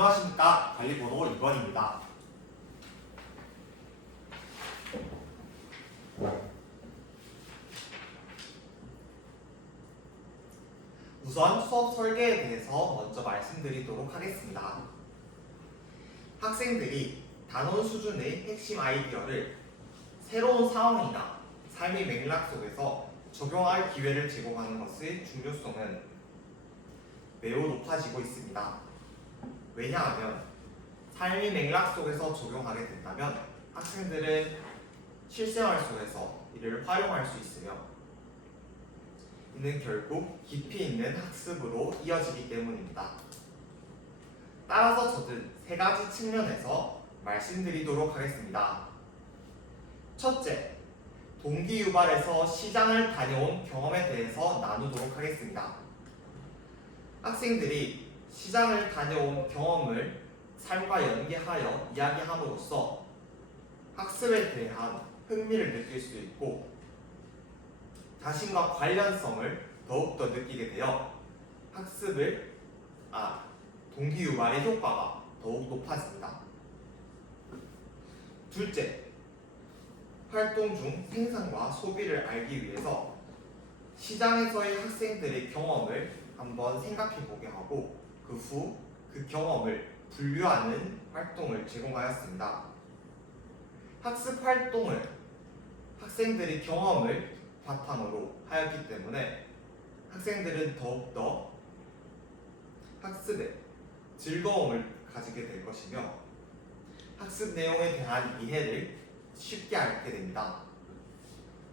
안녕하십니까. 관리번호 2번입니다. 우선 수업 설계에 대해서 먼저 말씀드리도록 하겠습니다. 학생들이 단원 수준의 핵심 아이디어를 새로운 상황이나 삶의 맥락 속에서 적용할 기회를 제공하는 것의 중요성은 매우 높아지고 있습니다. 왜냐하면 삶의 맥락 속에서 적용하게 된다면 학생들은 실생활 속에서 이를 활용할 수 있으며 이는 결국 깊이 있는 학습으로 이어지기 때문입니다. 따라서 저는 세 가지 측면에서 말씀드리도록 하겠습니다. 첫째, 동기 유발에서 시장을 다녀온 경험에 대해서 나누도록 하겠습니다. 학생들이 시장을 다녀온 경험을 삶과 연계하여 이야기함으로써 학습에 대한 흥미를 느낄 수 있고 자신과 관련성을 더욱더 느끼게 되어 동기 유발의 효과가 더욱 높아집니다. 둘째, 활동 중 생산과 소비를 알기 위해서 시장에서의 학생들의 경험을 한번 생각해 보게 하고 그 후 그 경험을 분류하는 활동을 제공하였습니다. 학습 활동을 학생들의 경험을 바탕으로 하였기 때문에 학생들은 더욱더 학습에 즐거움을 가지게 될 것이며 학습 내용에 대한 이해를 쉽게 알게 됩니다.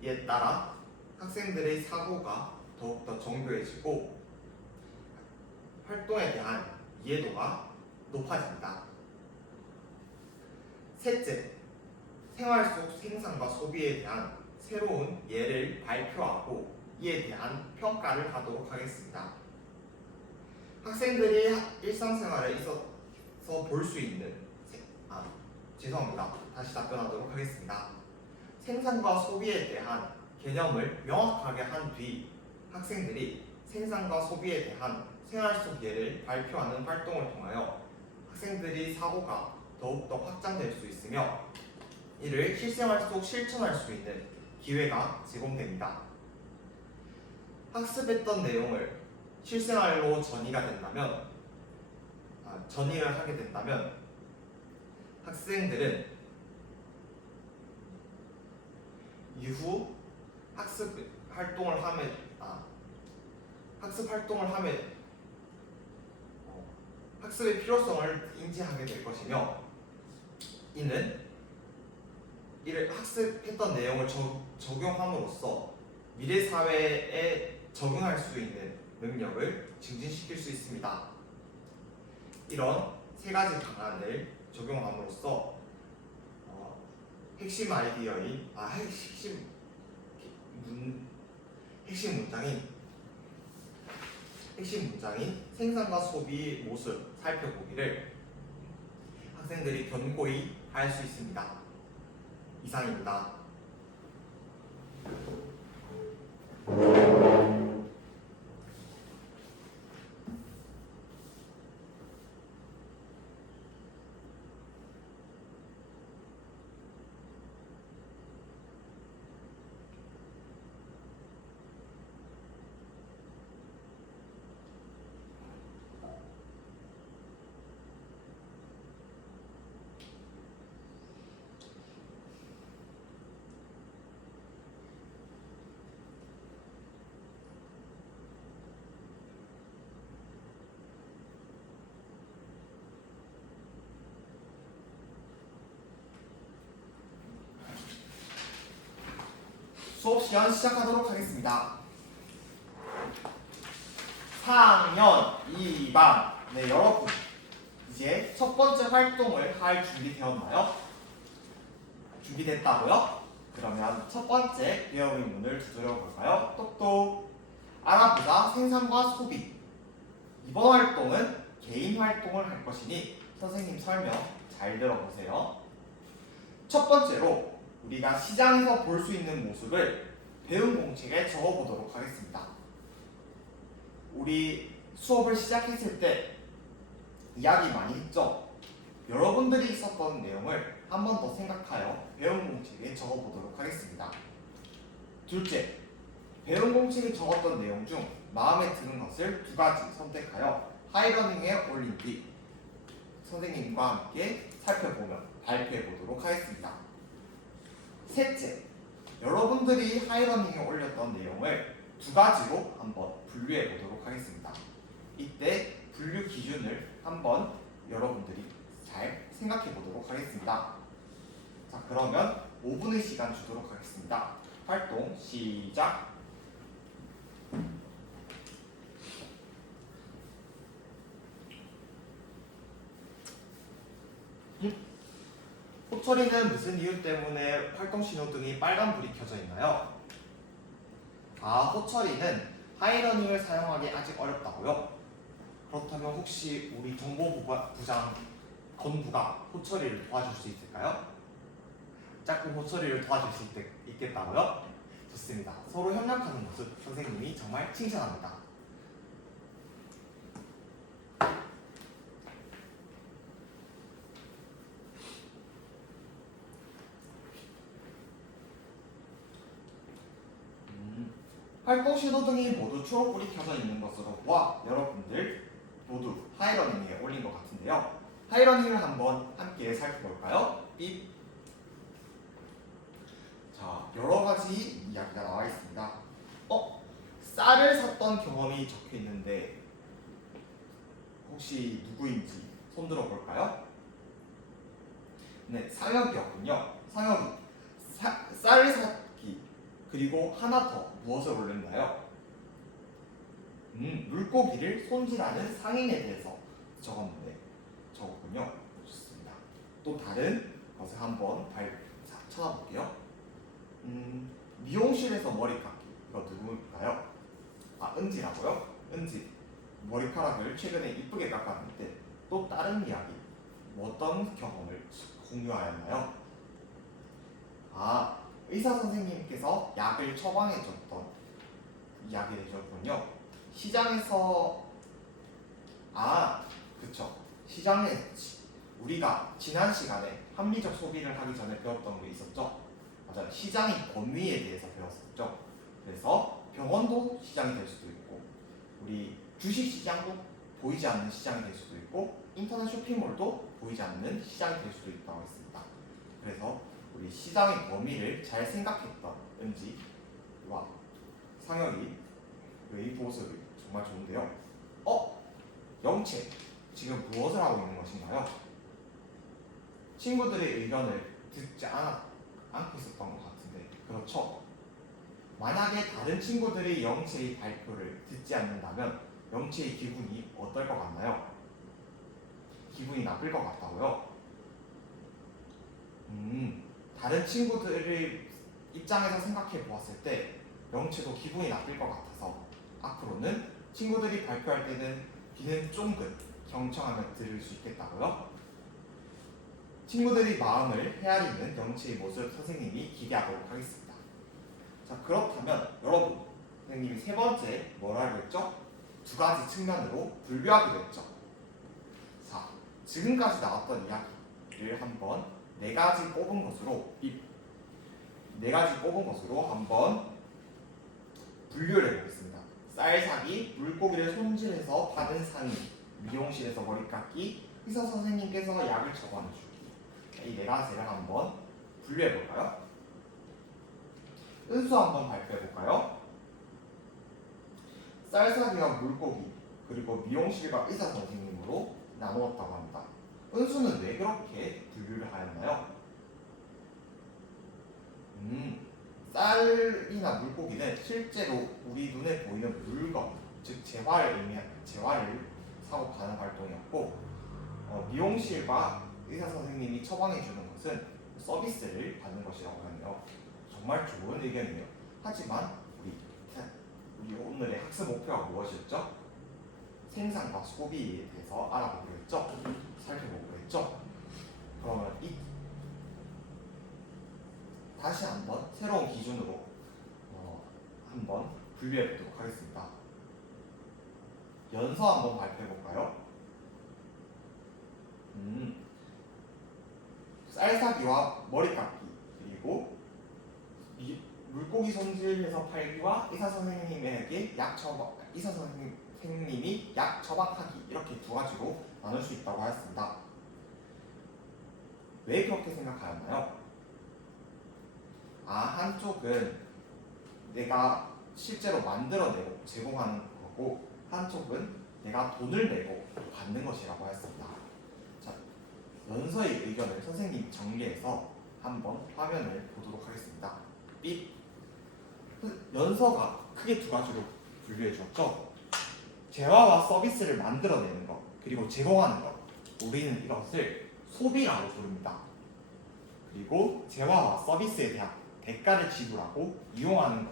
이에 따라 학생들의 사고가 더욱더 정교해지고 활동에 대한 이해도가 높아집니다. 셋째, 생활 속 생산과 소비에 대한 새로운 예를 발표하고 이에 대한 평가를 하도록 하겠습니다. 학생들이 일상생활에 있어서 볼 수 있는 다시 답변하도록 하겠습니다. 생산과 소비에 대한 개념을 명확하게 한 뒤 학생들이 생산과 소비에 대한 생활 속 예를 발표하는 활동을 통하여 학생들이 사고가 더욱더 확장될 수 있으며 이를 실생활 속 실천할 수 있는 기회가 제공됩니다. 학습했던 내용을 실생활로 전이를 하게 된다면 학생들은 이후 학습 활동을 하면 학습의 필요성을 인지하게 될 것이며 이는 이를 학습했던 내용을 적용함으로써 미래 사회에 적응할 수 있는 능력을 증진시킬 수 있습니다. 이런 세 가지 방안을 적용함으로써 핵심 문장인 생산과 소비의 모습 살펴보기를 학생들이 견고히 할 수 있습니다. 이상입니다. 수업 시간 시작하도록 하겠습니다. 4학년 2반 여러분 이제 첫 번째 활동을 할 준비되었나요? 준비됐다고요? 그러면 첫 번째 배워의문을 두드려 볼까요? 똑똑 알아보자 생산과 소비. 이번 활동은 개인 활동을 할 것이니 선생님 설명 잘 들어보세요. 첫 번째로 우리가 시장에서 볼 수 있는 모습을 배운 공책에 적어보도록 하겠습니다. 우리 수업을 시작했을 때 이야기 많이 했죠? 여러분들이 있었던 내용을 한 번 더 생각하여 배운 공책에 적어보도록 하겠습니다. 둘째, 배운 공책에 적었던 내용 중 마음에 드는 것을 두 가지 선택하여 하이러닝에 올린 뒤 선생님과 함께 살펴보며 발표해 보도록 하겠습니다. 셋째, 여러분들이 하이러닝에 올렸던 내용을 두 가지로 한번 분류해 보도록 하겠습니다. 이때 분류 기준을 한번 여러분들이 잘 생각해 보도록 하겠습니다. 자, 그러면 5분의 시간 주도록 하겠습니다. 활동 시작! 호철이는 무슨 이유 때문에 활동 신호등이 빨간불이 켜져 있나요? 호철이는 하이러닝을 사용하기 아직 어렵다고요? 그렇다면 혹시 우리 정보부장 건부가 호철이를 도와줄 수 있을까요? 짝꿍 호철이를 도와줄 수 있겠다고요? 좋습니다. 서로 협력하는 모습 선생님이 정말 칭찬합니다. 활동 신호등이 모두 초록불이 켜져 있는 것으로 보아 여러분들 모두 하이러닝에 올린 것 같은데요. 하이러닝을 한번 함께 살펴볼까요? 삐. 자, 여러 가지 이야기가 나와 있습니다. 쌀을 샀던 경험이 적혀 있는데 혹시 누구인지 손들어 볼까요? 네, 상혁이었군요. 상혁이 쌀을 샀기 그리고 하나 더 무엇을 올렸나요? 물고기를 손질하는 상인에 대해서 적었군요. 좋습니다. 또 다른 것을 한번 찾아볼게요. 미용실에서 머리 깎기. 이거 누구일까요? 은지라고요? 은지. 머리카락을 최근에 이쁘게 깎았는데 또 다른 이야기. 어떤 경험을 공유하였나요? 의사 선생님께서 약을 처방해줬던 이야기를 해줬군요. 시장에서 그쵸. 시장에 우리가 지난 시간에 합리적 소비를 하기 전에 배웠던 게 있었죠. 맞아요. 시장의 범위에 대해서 배웠었죠. 그래서 병원도 시장이 될 수도 있고 우리 주식 시장도 보이지 않는 시장이 될 수도 있고 인터넷 쇼핑몰도 보이지 않는 시장이 될 수도 있다고 했습니다. 그래서 우리 시장의 범위를 잘 생각했던 은지와 상혁이의 모습이 정말 좋은데요. 영채 지금 무엇을 하고 있는 것인가요? 친구들의 의견을 듣지 않고 있었던 것 같은데 그렇죠? 만약에 다른 친구들이 영채의 발표를 듣지 않는다면 영채의 기분이 어떨 것 같나요? 기분이 나쁠 것 같다고요? 다른 친구들의 입장에서 생각해 보았을 때 영채도 기분이 나쁠 것 같아서 앞으로는 친구들이 발표할 때는 귀는 쫑긋 경청하며 들을 수 있겠다고요? 친구들이 마음을 헤아리는 영채의 모습 선생님이 기대하도록 하겠습니다. 자, 그렇다면 여러분 선생님이 세 번째 뭐라고 했죠? 두 가지 측면으로 분류하기로 했죠. 자, 지금까지 나왔던 이야기를 한번 네 가지 뽑은 것으로 한번 분류를 해보겠습니다. 쌀 사기, 물고기를 손질해서 파는 상인, 미용실에서 머리 깎기, 의사 선생님께서 약을 처방해주기. 이 네 가지를 한번 분류해볼까요? 은수 한번 발표해볼까요? 쌀 사기와 물고기, 그리고 미용실과 의사 선생님으로 나누었다고 합니다. 은수는 왜 그렇게 분류를 하였나요? 쌀이나 물고기는 실제로 우리 눈에 보이는 물건, 즉 재화를 사고 파는 활동이었고 미용실과 의사 선생님이 처방해 주는 것은 서비스를 받는 것이라고 하네요. 정말 좋은 의견이에요. 하지만 우리 오늘의 학습 목표가 무엇이었죠? 생산과 소비에 대해서 알아보기로 했죠? 살펴보기로 했죠? 그러면 다시 한번 새로운 기준으로 한번 분류해 보도록 하겠습니다. 연서 한번 발표해 볼까요? 쌀사기와 머리깎기 그리고 물고기 손질해서 팔기와 의사 선생님이 약 처방하기 이렇게 두 가지로 나눌 수 있다고 하였습니다. 왜 그렇게 생각하였나요? 한쪽은 내가 실제로 만들어내고 제공하는 거고 한쪽은 내가 돈을 내고 받는 것이라고 하였습니다. 자, 연서의 의견을 선생님이 정리해서 한번 화면을 보도록 하겠습니다. 연서가 크게 두 가지로 분류해 주었죠. 재화와 서비스를 만들어내는 것 그리고 제공하는 것 우리는 이것을 소비라고 부릅니다. 그리고 재화와 서비스에 대한 대가를 지불하고 이용하는 것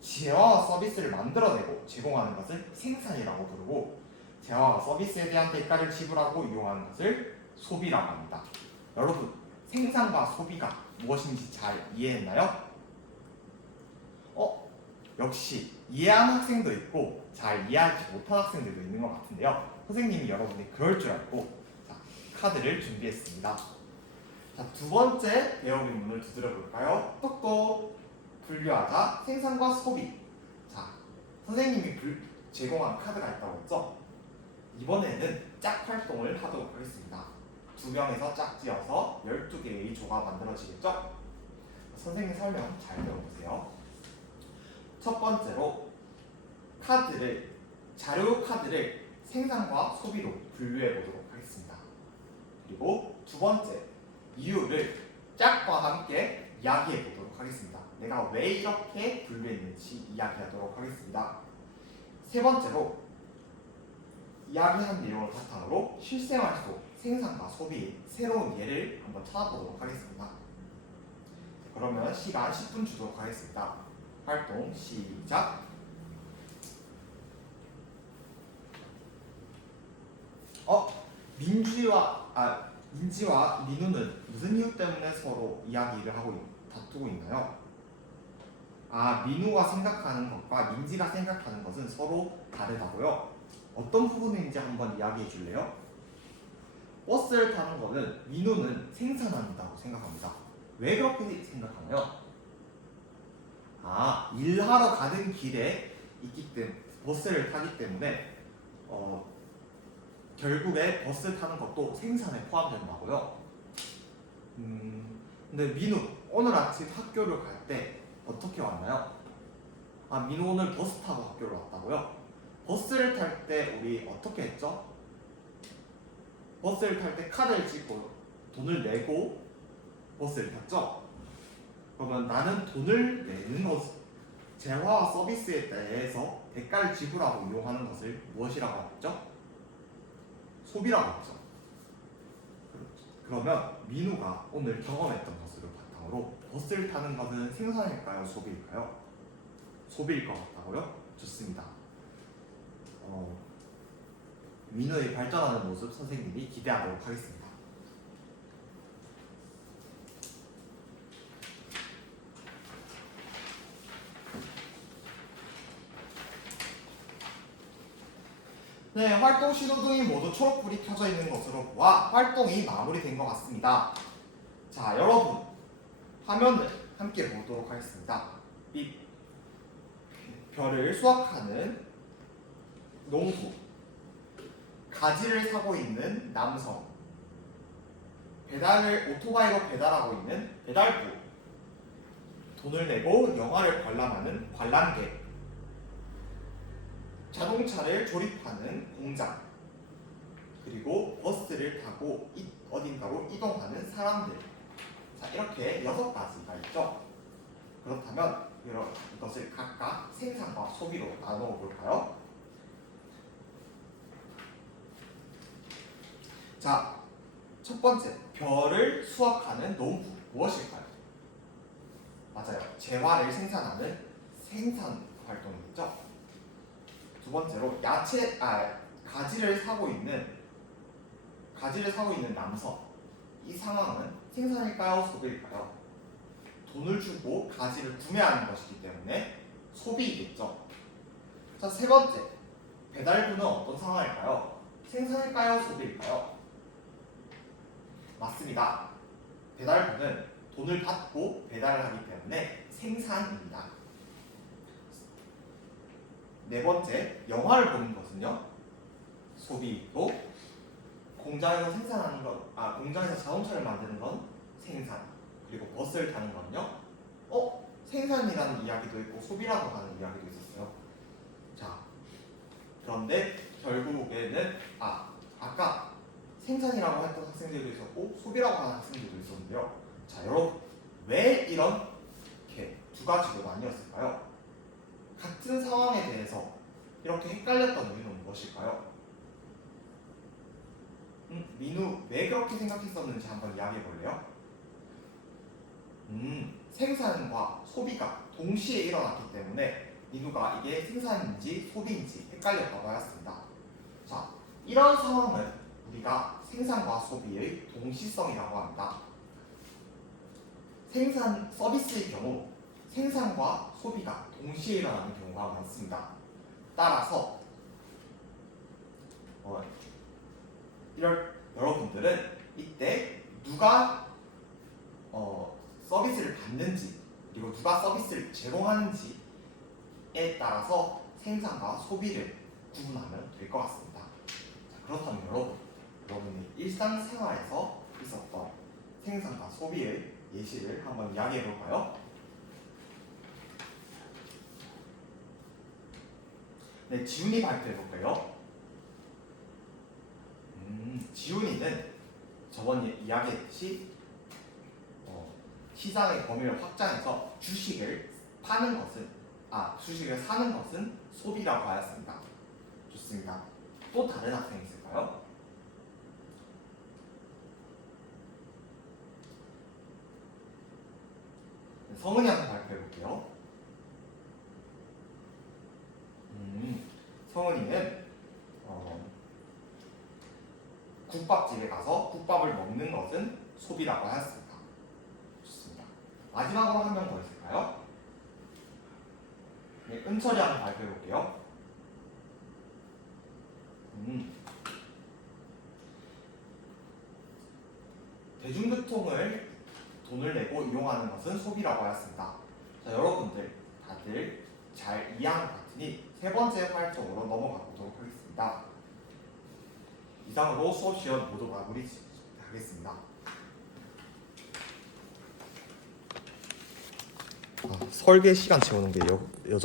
재화와 서비스를 만들어내고 제공하는 것을 생산이라고 부르고 재화와 서비스에 대한 대가를 지불하고 이용하는 것을 소비라고 합니다. 여러분 생산과 소비가 무엇인지 잘 이해했나요? 역시 이해한 학생도 있고 잘 이해하지 못한 학생들도 있는 것 같은데요. 선생님이 여러분이 그럴 줄 알고 카드를 준비했습니다. 자, 두 번째 배움 인문을 두드려 볼까요? 똑똑 분류하자 생산과 소비. 자, 선생님이 제공한 카드가 있다고 했죠? 이번에는 짝 활동을 하도록 하겠습니다. 2명에서 짝지어서 12개의 조가 만들어지겠죠? 선생님 설명 잘 들어보세요. 첫 번째로 자료 카드를 생산과 소비로 분류해 보도록 하겠습니다. 그리고 두 번째 이유를 짝과 함께 이야기해 보도록 하겠습니다. 내가 왜 이렇게 분류했는지 이야기하도록 하겠습니다. 세 번째로 이야기한 내용을 바탕으로 실생활 속 생산과 소비의 새로운 예를 한번 찾아보도록 하겠습니다. 그러면 시간 10분 주도록 하겠습니다. 활동 시작. 민지와 민우는 무슨 이유 때문에 서로 이야기를 다투고 있나요? 민우가 생각하는 것과 민지가 생각하는 것은 서로 다르다고요? 어떤 부분인지 한번 이야기해 줄래요? 버스를 타는 것은 민우는 생산한다고 생각합니다. 왜 그렇게 생각하나요? 일하러 가는 길에 있기 때문에 버스를 타기 때문에 결국에 버스 타는 것도 생산에 포함된다고요. 근데 민우 오늘 아침 학교를 갈 때 어떻게 왔나요? 민우 오늘 버스 타고 학교를 왔다고요? 버스를 탈 때 우리 어떻게 했죠? 버스를 탈 때 카드를 찍고 돈을 내고 버스를 탔죠? 그러면 나는 돈을 내는 것, 재화와 서비스에 대해서 대가를 지불하고 이용하는 것을 무엇이라고 하죠? 소비라고 하죠. 그러면 민우가 오늘 경험했던 것으로 바탕으로 버스를 타는 것은 생산일까요? 소비일까요? 소비일 것 같다고요? 좋습니다. 민우의 발전하는 모습 선생님이 기대하도록 하겠습니다. 네, 활동 신호등이 모두 초록불이 켜져 있는 것으로 보아 활동이 마무리된 것 같습니다. 자, 여러분 화면을 함께 보도록 하겠습니다. 이 별을 수확하는 농부, 가지를 사고 있는 남성, 오토바이로 배달하고 있는 배달부, 돈을 내고 영화를 관람하는 관람객, 자동차를 조립하는 공장, 그리고 버스를 타고 어딘가로 이동하는 사람들. 자, 이렇게 6가지가 있죠. 그렇다면 이것을 각각 생산과 소비로 나누어 볼까요? 자, 첫 번째, 별을 수확하는 농부 무엇일까요? 맞아요. 재화를 생산하는 생산 활동이겠죠. 두 번째로 가지를 사고 있는 남성. 이 상황은 생산일까요? 소비일까요? 돈을 주고 가지를 구매하는 것이기 때문에 소비이겠죠. 자, 세 번째, 배달부는 어떤 상황일까요? 생산일까요? 소비일까요? 맞습니다. 배달부는 돈을 받고 배달을 하기 때문에 생산입니다. 네 번째, 영화를 보는 것은요, 소비이고, 공장에서 생산하는 것, 공장에서 자동차를 만드는 건 생산, 그리고 버스를 타는 건요, 생산이라는 이야기도 있고 소비라고 하는 이야기도 있었어요. 자, 그런데 결국에는 아까 생산이라고 했던 학생들도 있었고 소비라고 하는 학생들도 있었는데요. 자, 여러분 왜 이렇게 두 가지로 나뉘었을까요? 같은 상황에 대해서 이렇게 헷갈렸던 이유는 무엇일까요? 민우 왜 그렇게 생각했었는지 한번 이야기해 볼래요? 생산과 소비가 동시에 일어났기 때문에 민우가 이게 생산인지 소비인지 헷갈렸다고 하였습니다. 자, 이런 상황은 우리가 생산과 소비의 동시성이라고 합니다. 생산 서비스의 경우 생산과 소비가 동시에 일어나는 경우가 많습니다. 따라서 여러분들은 이때 누가 서비스를 받는지 그리고 누가 서비스를 제공하는지에 따라서 생산과 소비를 구분하면 될 것 같습니다. 자, 그렇다면 여러분이 일상생활에서 있었던 생산과 소비의 예시를 한번 이야기해 볼까요? 네, 지훈이 발표해 볼까요? 지훈이는 저번 이야기했듯이 시장의 범위를 확장해서 주식을 사는 것은 소비라고 하였습니다. 좋습니다. 또 다른 학생이 있을까요? 성은이 한번 발표해 볼게요. 성은이는 국밥집에 가서 국밥을 먹는 것은 소비라고 하였습니다. 좋습니다. 마지막으로 한 명 더 있을까요? 네, 은철이 한번 발표해 볼게요. 대중교통을 돈을 내고 이용하는 것은 소비라고 하였습니다. 자, 여러분들 다들 잘 이해한 것 같으니 세 번째 활동으로 넘어가 보도록 하겠습니다. 이상으로 수업 시간 모두 마무리하겠습니다. 설계 시간 채우는 게